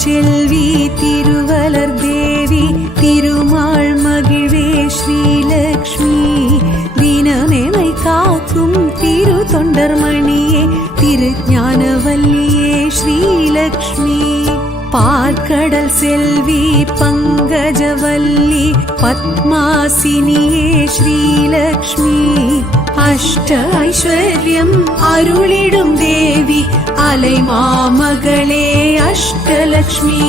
செல்வி திருவலர் தேவி திருமால் மகிழ்வே ஸ்ரீலக்ஷ்மி தினமெமை காக்கும் திரு தொண்டர்மணியே திருஞானவல்லியே ஸ்ரீலக்ஷ்மி பார்க்கடல் செல்வி பங்கஜவல்லி பத்மாசினியே ஸ்ரீலக்ஷ்மி அஷ்ட ஐஸ்வர்யம் அருளிடும் தேவி அலை மாமகளே அஷ்டலக்ஷ்மி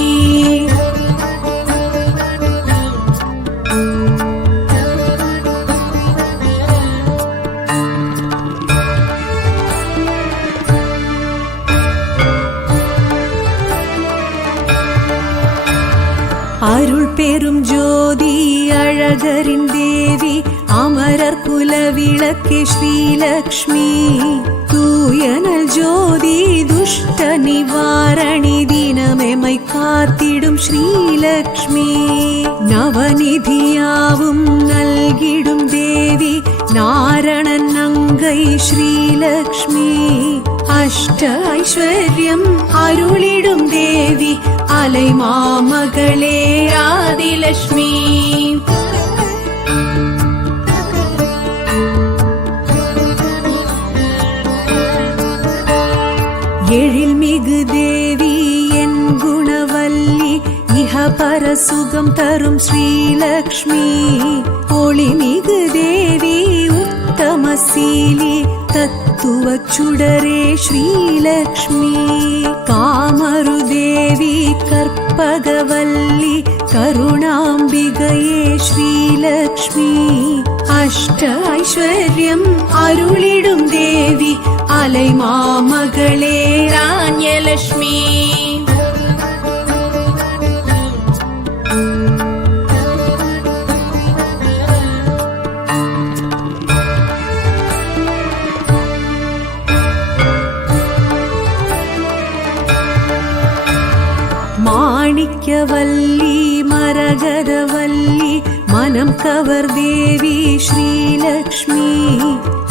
அருள் பெரும் ஜோதி அழகரின் தேவி அமரர் குல விளக்கே ஸ்ரீலக்ஷ்மி தூயனல் ஜோதி துஷ்ட நிவாரணி தினமெமை காத்திடும் ஸ்ரீலக்ஷ்மி நவநிதியாவும் நல்கிடும் தேவி நாரணன் நங்கை ஸ்ரீலக்ஷ்மி அஷ்ட ஐஸ்வர்யம் அருளிடும் தேவி அலை மாமகளே ஆதிலக்ஷ்மி எழில்மிகு தேவி என் குணவல்லி இஹபர சுகம் தரும் ஸ்ரீலக்ஷ்மி ஒளிமிகு தேவி உத்தமசீலி தத்துவ சுடரே ஸ்ரீலக்ஷ்மி காமரு தேவி கற்பகவல்லி கருணாம்பிகையே ஸ்ரீலக்ஷ்மி அஷ்ட ஐஸ்வர்யம் அருளிடும் தேவி அலை மாமகளே ராண்யலக்ஷ்மி மாணிக்கவல்லி மரகதவல்லி மனம் கவர் தேவி ஸ்ரீலக்ஷ்மி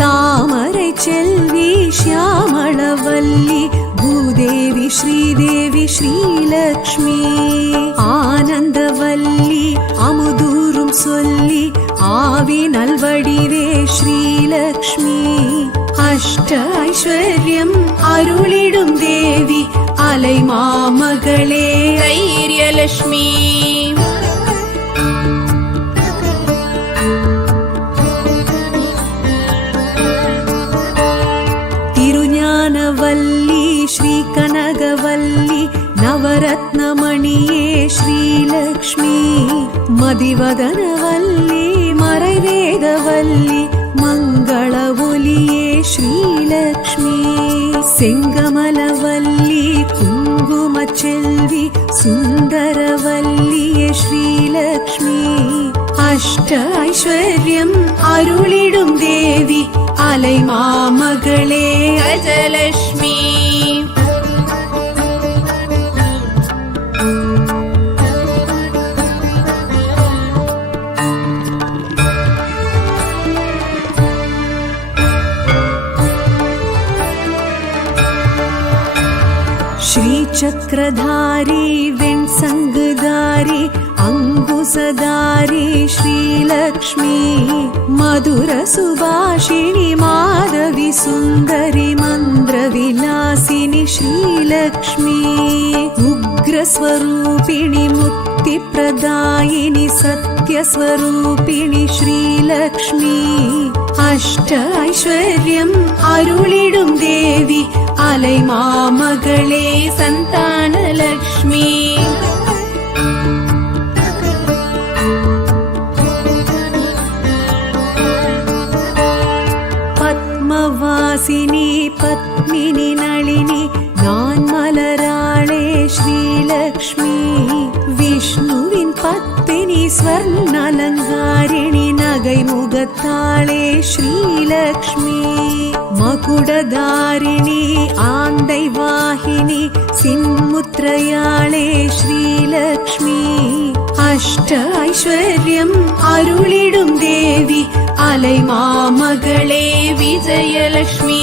தாமரை செல்வி ஷியாமளவல்லி பூதேவி ஸ்ரீதேவி ஸ்ரீலக்ஷ்மி ஆனந்தவல்லி அமுதூரும் சொல்லி ஆவி நல்வடிவே ஸ்ரீலக்ஷ்மி அஷ்ட ஐஸ்வர்யம் அருளிடும் தேவி அலை மாமகளே தைரியலக்ஷ்மி திருஞானவல்லி ஸ்ரீ கனகவல்லி நவரத்னமணியே ஸ்ரீலக்ஷ்மி மதிவதனவல்லி மறைவேதவல்லி மங்கள ஒலியே ஸ்ரீலக்ஷ்மி செங்கமலவல்லி குங்கும செல்வி சுந்தரவல்லியே ஸ்ரீலக்ஷ்மி அஷ்ட ஐஸ்வர்யம் அருளிடும் தேவி அலை மாமகளே அஜலக்ஷ்மி श्रीचक्रधारी वेण्सङ्गधारी अङ्कुशधारी श्रीलक्ष्मी मधुरसुभाषिणि माधवी सुन्दरी मन्द्रविलासिनि श्रीलक्ष्मी उग्रस्वरूपिणि मुक्तिप्रदायिनि सत्यस्वरूपिणि श्रीलक्ष्मी अष्ट ऐश्वर्यम् अरुळिडुं देवी அலை மாமகளே சந்தானலக்ஷ்மி பத்மவாசினி பத்மினி நளினி நான் மலராளே ஸ்ரீலக்ஷ்மி விஷ்ணுவின் பத்தினி ஸ்வர்ணலங்காரிணி நகை முகத்தாளே ஸ்ரீலக்ஷ்மி மகுடதாரிணி ஆந்தை வாகினி சின்முத்ரயாளே ஸ்ரீலக்ஷ்மி அஷ்ட ஐஸ்வர்யம் அருளிடும் தேவி அலை மாமகளே விஜயலக்ஷ்மி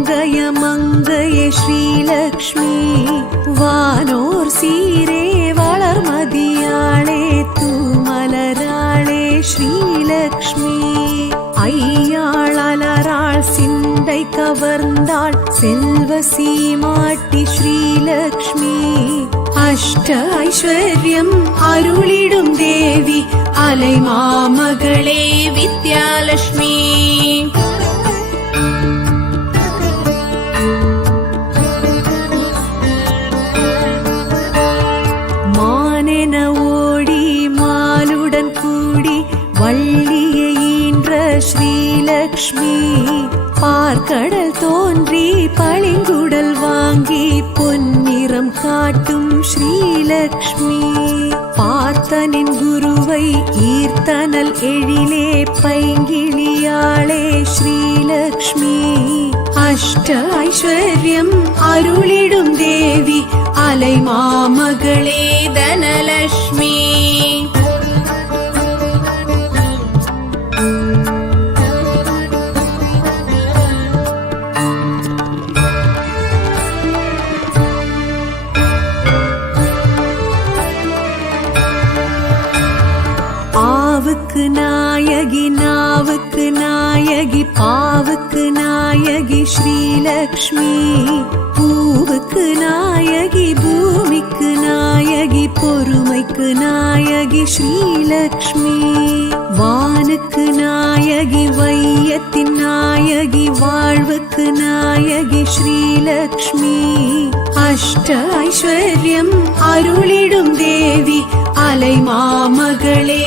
மங்கைய மங்கைய ஸ்ரீலக்ஷ்மி வானோர் சீரே வளர்மதியாளே தூமலராளே ஸ்ரீலக்ஷ்மி ஐயாள் அலராள் சிந்தை கவர்ந்தாள் செல்வ சீமாட்டி ஸ்ரீலக்ஷ்மி அஷ்ட ஐஸ்வர்யம் அருளிடும் தேவி அலை மாமகளே வித்யாலட்சுமி மானென ஓடி மாலுடன் கூடி வள்ளியை ஈன்ற ஸ்ரீலக்ஷ்மி பார்க்கடல் தோன்றி பளிங்குடல் வாங்கி பொன்னிறம் காட்டும் ஸ்ரீலக்ஷ்மி பார்த்தனின் குருவை ஈர்த்தனல் எழிலே பைங்கிளியாளே ஸ்ரீலக்ஷ்மி அஷ்ட ஐஸ்வர்யம் அருளிடும் தேவி அலை மாமகளே தனலட்சுமி ஆவுக்கு நாயகி நாவுக்கு நாயகி பாவுக்கு நாயகி ஸ்ரீலக்ஷ்மி பூவுக்கு நாயகி பூமிக்கு நாயகி பொறுமைக்கு நாயகி ஸ்ரீலக்ஷ்மி வானுக்கு நாயகி வையத்தின் நாயகி வாழ்வுக்கு நாயகி ஸ்ரீலக்ஷ்மி அஷ்ட ஐஸ்வர்யம் அருளிடும் தேவி அலை மாமகளே